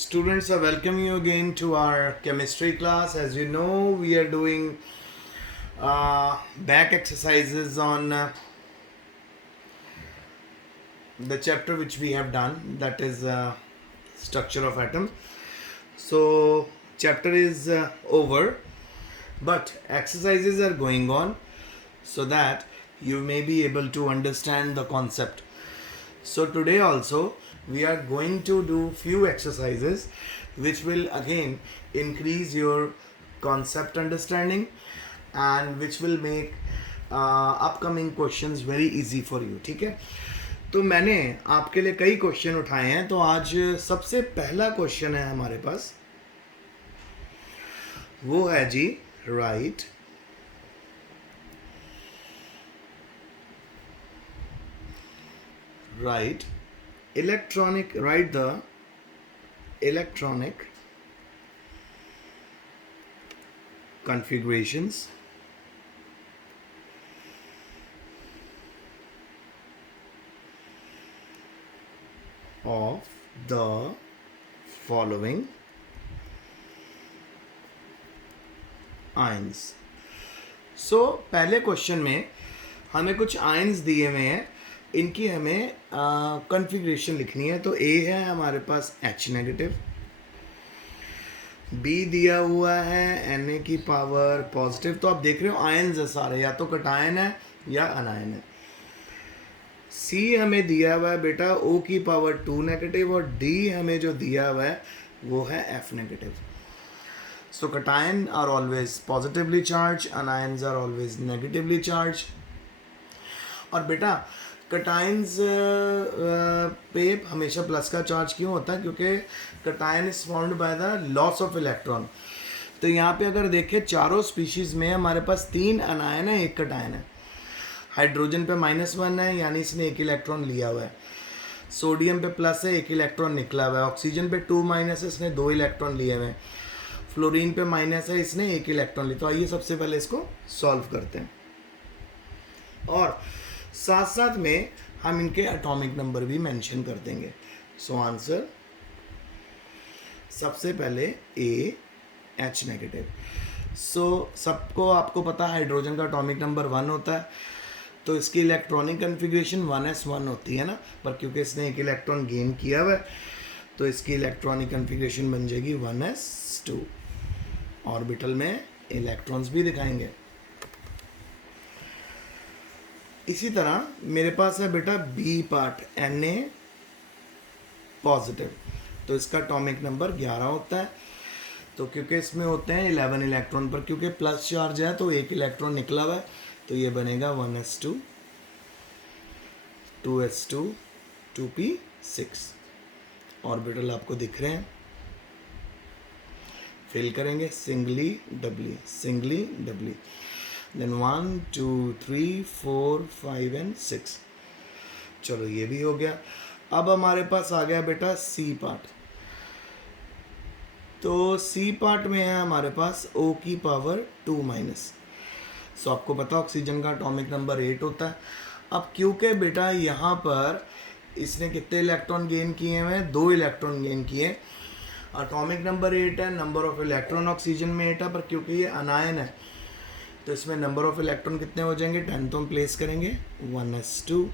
Students, I welcome you again to our chemistry class. As you know, we are doing back exercises on the chapter which we have done, that is structure of atom. So, chapter is over, but exercises are going on so that you may be able to understand the concept. So today also we are going to do few exercises which will again increase your concept understanding and which will make upcoming questions very easy for you. ठीक है, तो मैंने आपके लिए कई question उठाए हैं. तो आज सबसे पहला क्वेश्चन है हमारे पास, वो है जी right write the electronic configurations of the following ions. So पहले क्वेश्चन में हमें कुछ आयंस दिए हुए हैं, इनकी हमें कॉन्फ़िगरेशन लिखनी है. तो ए है हमारे पास H नेगेटिव, बी दिया हुआ है Na की पावर पॉजिटिव. तो आप देख रहे हो आयंस है सारे, या तो कटायन है या अनायन है. सी हमें दिया हुआ है बेटा O की पावर 2 नेगेटिव, और डी हमें जो दिया हुआ है वो है F negative. So cation are always positively charged, anions are always negatively charged. और बेटा कटायंस पे हमेशा प्लस का चार्ज क्यों होता है? क्योंकि cation is formed by the loss of electron. तो यहाँ पे अगर देखें चारों स्पीशीज़ में हमारे पास 3 अनायन है, 1 कटायन है. हाइड्रोजन पे -1 है, यानी इसने 1 इलेक्ट्रॉन लिया हुआ है. सोडियम पे प्लस है, 1 इलेक्ट्रॉन निकला हुआ है. ऑक्सीजन पे 2 माइनस है, इसने 2 इलेक्ट्रॉन लिए हुए हैं. फ्लोरीन पे माइनस है, इसने 1 इलेक्ट्रॉन लिया. तो आइए सबसे पहले इसको सॉल्व करते हैं, और साथ साथ में हम इनके एटॉमिक नंबर भी मेंशन कर देंगे. सो आंसर सबसे पहले ए H नेगेटिव. सो सबको आपको पता है हाइड्रोजन का एटॉमिक नंबर 1 होता है, तो इसकी इलेक्ट्रॉनिक कन्फिग्रेशन 1s1 होती है ना, पर क्योंकि इसने 1 इलेक्ट्रॉन गेन किया हुआ है तो इसकी इलेक्ट्रॉनिक कन्फिग्रेशन बन जाएगी 1s2. ऑर्बिटल में इलेक्ट्रॉन्स भी दिखाएंगे. इसी तरह मेरे पास है बेटा बी पार्ट Na पॉजिटिव, तो इसका एटॉमिक नंबर 11 होता है. तो क्योंकि इसमें होते हैं 11 इलेक्ट्रॉन, पर क्योंकि प्लस चार्ज है तो 1 इलेक्ट्रॉन निकला हुआ है, तो ये बनेगा 1s2, 2s2, 2p6. ऑर्बिटल आपको दिख रहे हैं, फिल करेंगे सिंगली डबली. Then 1 2 3 4 5 and 6. चलो ये भी हो गया. अब हमारे पास आ गया बेटा सी पार्ट. तो सी पार्ट में है हमारे पास O की पावर 2 माइनस. सो आपको पता ऑक्सीजन का एटॉमिक नंबर 8 होता है. अब क्योंकि बेटा यहाँ पर इसने कितने इलेक्ट्रॉन गेन किए हैं? 2 इलेक्ट्रॉन गेन किए. एटॉमिक नंबर 8 है, नंबर ऑफ इलेक्ट्रॉन ऑक्सीजन में 8 है, पर क्योंकि ये अनायन है तो इसमें नंबर ऑफ इलेक्ट्रॉन कितने हो जाएंगे? 10. तो हम प्लेस करेंगे 1s2,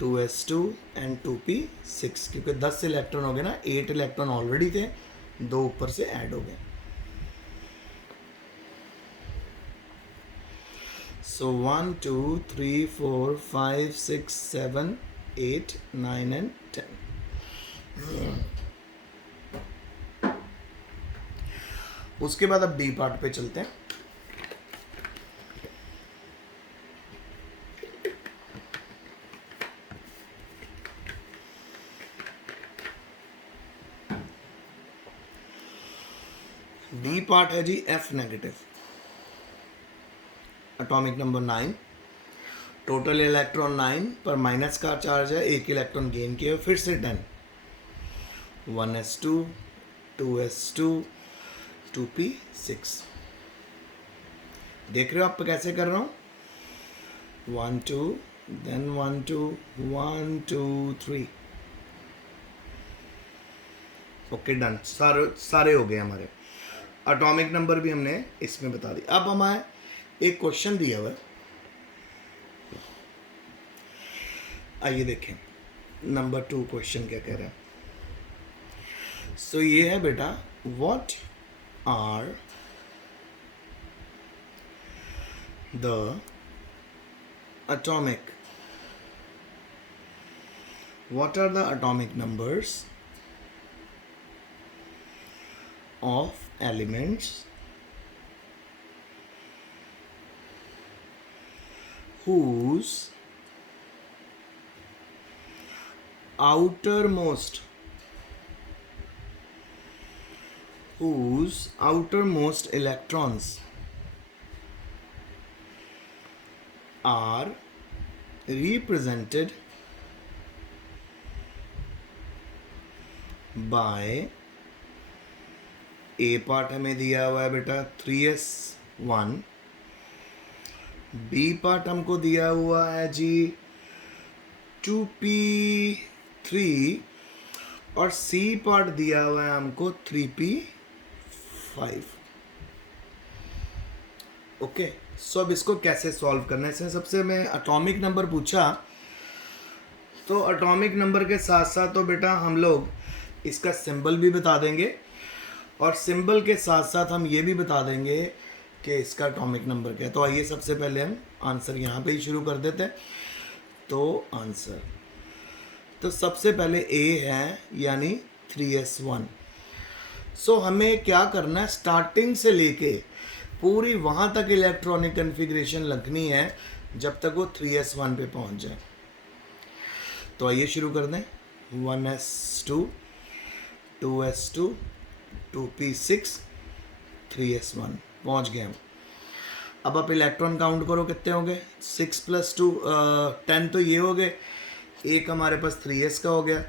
2s2 एंड 2p6. क्योंकि 10 इलेक्ट्रॉन हो गए ना, 8 इलेक्ट्रॉन ऑलरेडी थे, 2 ऊपर से ऐड हो गए. सो 1 2 3 4 5 6 7 8 9 एंड 10. उसके बाद अब बी पार्ट पे चलते हैं. बी पार्ट है जी F negative, atomic number 9, total electron 9, पर माइनस का चार्ज है, 1 इलेक्ट्रॉन गेन किया. फिर से 10, 1s2, 2s2, 2p6. देख रहे हो आप कैसे कर रहा हूँ? 1 2 then 1 2 1 2 3. ओके डन, सारे हो गए हमारे। एटॉमिक नंबर भी हमने इसमें बता दी। अब हमें एक क्वेश्चन दिया हुआ है, आइए देखें नंबर 2 क्वेश्चन क्या कह रहा है। सो ये है बेटा, what are the atomic what are the atomic numbers of elements whose outermost electrons are represented by A part हमें दिया हुआ है बेटा 3s1, बी पार्ट हमको दिया हुआ है जी 2p3 और सी पार्ट दिया हुआ है हमको 3p5। ओके, सो अब इसको कैसे सॉल्व करना है। इसमें सबसे मैं एटॉमिक नंबर पूछा, तो एटॉमिक नंबर के साथ साथ तो बेटा हम लोग इसका सिंबल भी बता देंगे और सिंबल के साथ साथ हम ये भी बता देंगे कि इसका एटॉमिक नंबर क्या है। तो आइए सबसे पहले हम आंसर यहाँ पे ही शुरू कर देते हैं। तो आंसर तो सबसे पहले ए है यानी 3s1। सो हमें क्या करना है, स्टार्टिंग से लेके पूरी वहाँ तक इलेक्ट्रॉनिक कन्फिग्रेशन लिखनी है जब तक वो 3s1 पे पहुँच जाए। तो आइए शुरू कर दें। 1s2, 2s2, 2p6, 3s1 पहुँच गए हम। अब आप इलेक्ट्रॉन काउंट करो कितने हो गए, 6 + 2 10 तो ये हो गए, एक हमारे पास 3s का हो गया।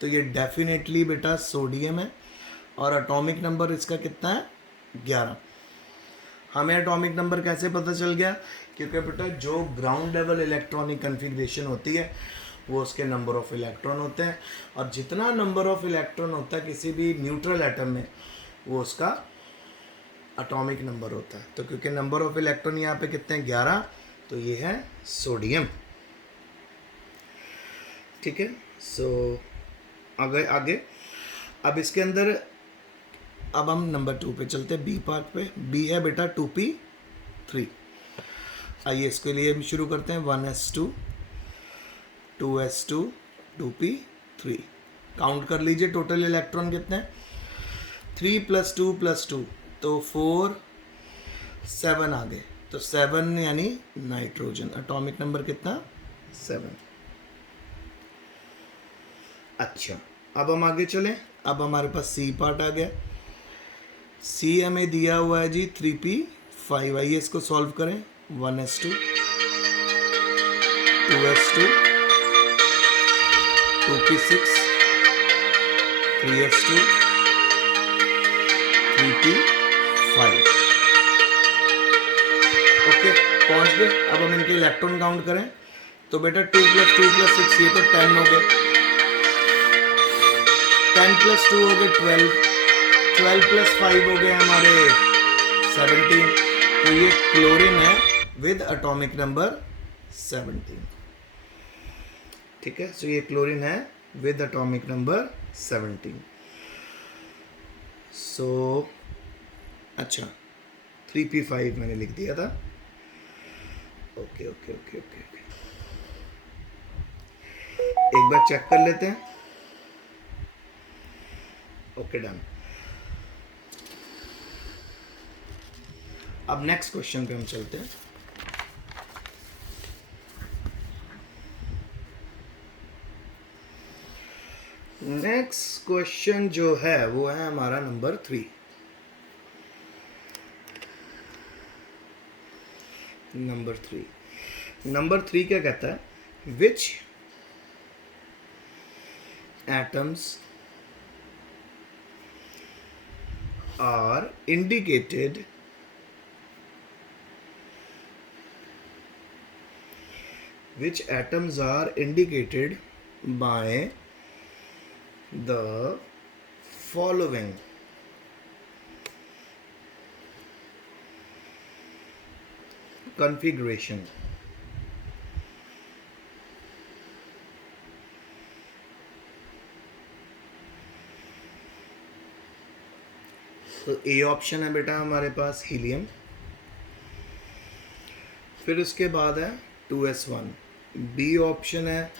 तो ये डेफिनेटली बेटा सोडियम है और एटॉमिक नंबर इसका कितना है 11। हमें एटॉमिक नंबर कैसे पता चल गया, क्योंकि बेटा जो ग्राउंड लेवल इलेक्ट्रॉनिक कन्फिग्रेशन होती है वो उसके नंबर ऑफ इलेक्ट्रॉन होते हैं, और जितना नंबर ऑफ इलेक्ट्रॉन होता है किसी भी न्यूट्रल एटम में वो उसका एटॉमिक नंबर होता है। तो क्योंकि नंबर ऑफ इलेक्ट्रॉन यहाँ पे कितने हैं 11, तो ये है सोडियम। ठीक है, सो आगे आगे अब इसके अंदर अब हम नंबर 2 पे चलते हैं, बी पार्ट पे। बी है बेटा 2p3। आइए इसके लिए हम शुरू करते हैं 1s2, 2s2, 2p3। काउंट कर लीजिए टोटल इलेक्ट्रॉन कितने हैं, 3 + 2 + 2 तो 4, 7 आ गए। तो 7 यानी नाइट्रोजन। एटॉमिक नंबर कितना 7। अच्छा, अब हम आगे चलें। अब हमारे पास सी पार्ट आ गया। सी हमें दिया हुआ है जी 3p5। आइए इसको सॉल्व करें। 1s2, 2s2, 2p6, 3s2, 3p5। Okay, पहुंच गए। अब हम इनके इलेक्ट्रॉन काउंट करें तो बेटा 2 + 2 + 6 ये तो 10 हो गए, 10 + 2 हो गए 12, 12 + 5 हो गए हमारे 17। तो ये क्लोरीन है विद एटॉमिक नंबर 17। ठीक है, सो ये क्लोरीन है विद एटॉमिक नंबर 17। सो अच्छा 3p5 मैंने लिख दिया था। Okay okay okay okay okay, एक बार चेक कर लेते हैं। Okay done. अब नेक्स्ट क्वेश्चन पे हम चलते हैं। नेक्स्ट क्वेश्चन जो है वो है हमारा नंबर 3। नंबर 3 क्या कहता है, विच atoms are indicated by the following configuration. तो ए ऑप्शन है बेटा हमारे पास हीलियम, फिर उसके बाद है 2s1, बी ऑप्शन है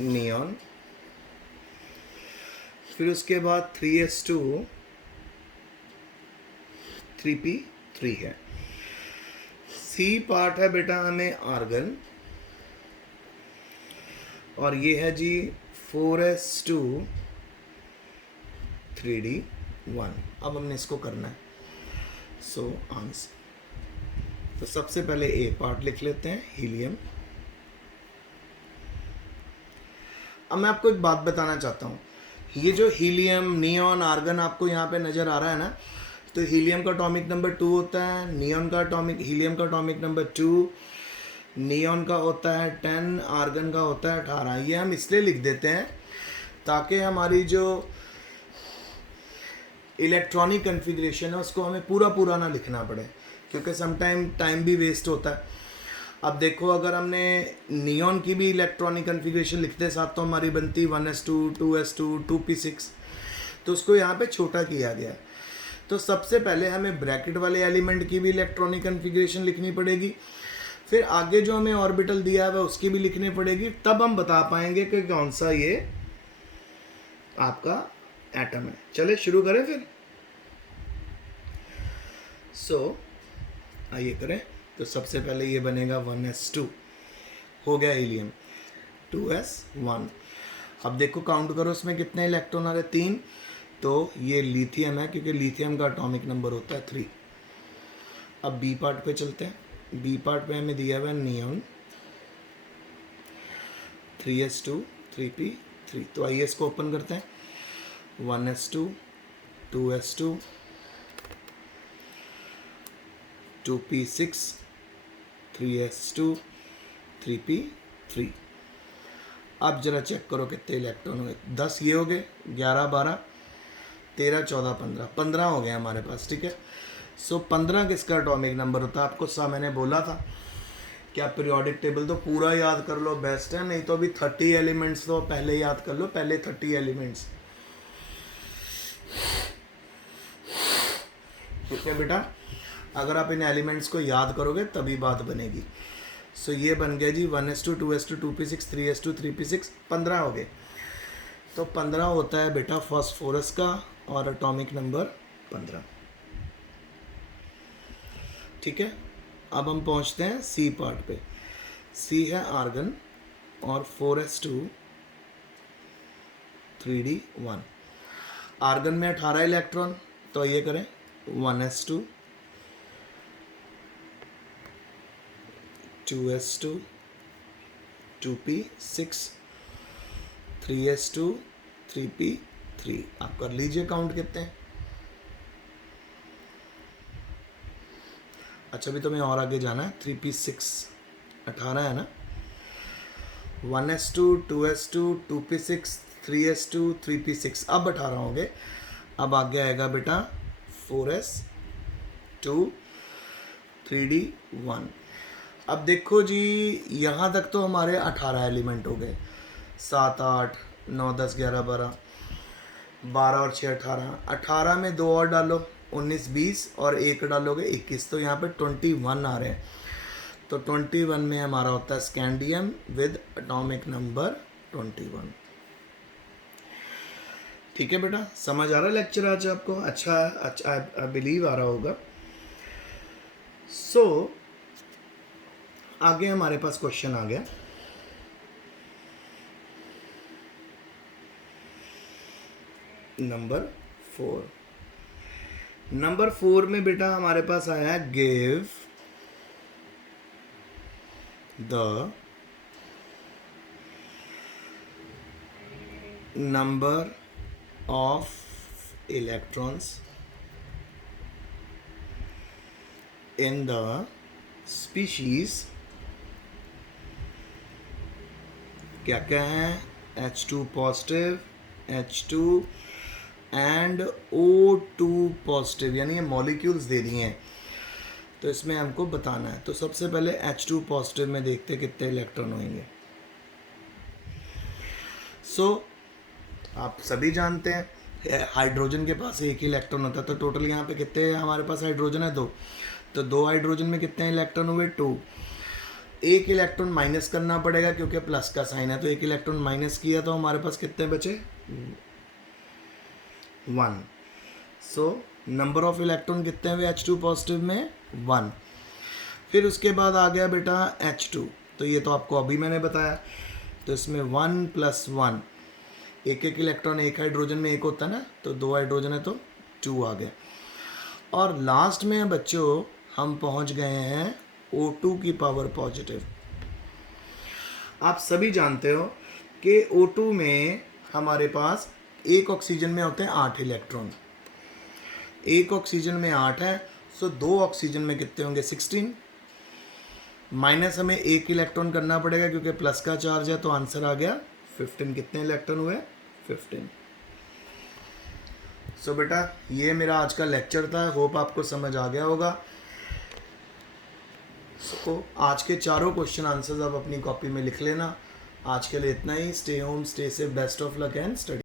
नियॉन, फिर उसके बाद 3s2 3p3 है। सी पार्ट है बेटा हमें आर्गन, और ये है जी 4s2 3d1। अब हमने इसको करना है, सो आंसर। तो सबसे पहले ए पार्ट लिख लेते हैं, हीलियम। अब मैं आपको एक बात बताना चाहता हूँ, ये जो हीलियम, नियॉन, आर्गन आपको यहाँ पे नज़र आ रहा है ना, तो हीलियम का एटॉमिक नंबर 2 होता है, हीलियम का एटॉमिक नंबर 2, नियॉन का होता है 10, आर्गन का होता है 18। ये हम इसलिए लिख देते हैं ताकि हमारी जो इलेक्ट्रॉनिक कन्फिग्रेशन है उसको हमें पूरा ना लिखना पड़े, क्योंकि समटाइम टाइम भी वेस्ट होता है। अब देखो, अगर हमने नियॉन की भी इलेक्ट्रॉनिक कन्फिग्रेशन लिखते साथ तो हमारी बनती 1s2 2s2 2p6, तो उसको यहाँ पे छोटा किया गया है। तो सबसे पहले हमें ब्रैकेट वाले एलिमेंट की भी इलेक्ट्रॉनिक कन्फिग्रेशन लिखनी पड़ेगी, फिर आगे जो हमें ऑर्बिटल दिया है उसकी भी लिखनी पड़ेगी, तब हम बता पाएंगे कि कौन सा ये आपका एटम है। चले शुरू करें फिर। आइए करें। तो सबसे पहले ये बनेगा 1s2, हो गया हीलियम, 2s1। अब देखो काउंट करो उसमें कितने इलेक्ट्रॉन आ रहे, 3। तो ये लिथियम है, क्योंकि लिथियम का एटॉमिक नंबर होता है 3। अब बी पार्ट पे चलते हैं। बी पार्ट पे हमें दिया हुआ है नियॉन, 3s2 3p3। तो आइए इसको ओपन करते हैं। 1s2 2s2 2p6 3s2 3p3। अब जरा चेक करो कितने इलेक्ट्रॉन हो गए। 10 ये हो गए, 11 12 13 14 15, 15 हो गए हमारे पास। ठीक है, सो 15 किसका एटॉमिक नंबर होता है? आपको सा मैंने बोला था कि आप पीरियोडिक टेबल तो पूरा याद कर लो, बेस्ट है, नहीं तो अभी 30 एलिमेंट्स तो पहले याद कर लो, पहले 30 एलिमेंट्स। ठीक है बेटा, अगर आप इन एलिमेंट्स को याद करोगे तभी बात बनेगी। सो ये बन गया जी 1s2 2s2 2p6 3s2 3p6, 15 हो गए। तो 15 होता है बेटा फास्फोरस का, और एटॉमिक नंबर 15। ठीक है, अब हम पहुंचते हैं सी पार्ट पे। सी है आर्गन और 4s2 3d1। आर्गन में 18 इलेक्ट्रॉन, तो ये करें 1s2 2s2 2p6 3s2 3p3। आप कर लीजिए काउंट कितने हैं। अच्छा, अभी तो मैं और आगे जाना है। 3p6 18 है ना, 1s2 2s2 2p6 3s2 3p6, अब 18 हो गए। अब आगे आएगा बेटा 4s2 3d1। अब देखो जी, यहाँ तक तो हमारे 18 एलिमेंट हो गए, 7 8 9 10 11 12 12 और 6 18। 18 में 2 और डालो, 19 20, और 1 डालोगे 21, तो यहाँ पे 21 आ रहे हैं। तो 21 में हमारा होता है स्कैंडियम विद एटॉमिक नंबर 21। ठीक है बेटा, समझ आ रहा है लेक्चर आज आपको? अच्छा आई बिलीव आ रहा होगा। सो आगे हमारे पास क्वेश्चन आ गया। नंबर 4 में बेटा हमारे पास आया है give the number of electrons in the species. क्या क्या है? H2 positive, H2 and O2 positive, यानी ये मॉलिक्यूल्स दे दिए हैं, तो इसमें हमको बताना है। तो सबसे पहले H2 पॉजिटिव में देखते हैं कितने इलेक्ट्रॉन होंगे। सो आप सभी जानते हैं हाइड्रोजन के पास एक ही इलेक्ट्रॉन होता है, तो टोटल यहाँ पे कितने हमारे पास हाइड्रोजन है? 2। तो 2 हाइड्रोजन में कितने इलेक्ट्रॉन हुए? 2। एक इलेक्ट्रॉन माइनस करना पड़ेगा क्योंकि प्लस का साइन है, तो एक इलेक्ट्रॉन माइनस किया तो हमारे पास कितने बचे? 1। सो नंबर ऑफ इलेक्ट्रॉन कितने हुए H2 पॉजिटिव में? 1। फिर उसके बाद आ गया बेटा H2, तो ये तो आपको अभी मैंने बताया। तो इसमें 1 + 1, एक एक इलेक्ट्रॉन एक हाइड्रोजन में एक होता है ना, तो 2 हाइड्रोजन है तो 2 आ गया। और लास्ट में बच्चों हम पहुंच गए हैं O2 की पावर पॉजिटिव। आप सभी जानते हो कि O2 में हमारे पास एक ऑक्सीजन में होते हैं 8 इलेक्ट्रॉन, एक ऑक्सीजन में 8 है, सो 2 ऑक्सीजन में कितने होंगे? 16। माइनस हमें एक इलेक्ट्रॉन करना पड़ेगा क्योंकि प्लस का चार्ज है, तो आंसर आ गया 15। कितने इलेक्ट्रॉन हुए? 15। सो बेटा ये मेरा आज का लेक्चर था, होप आपको समझ आ गया होगा। सो आज के चारों क्वेश्चन आंसर्स आप अपनी कॉपी में लिख लेना। आज के लिए इतना ही। Stay home, stay safe, best of luck and study.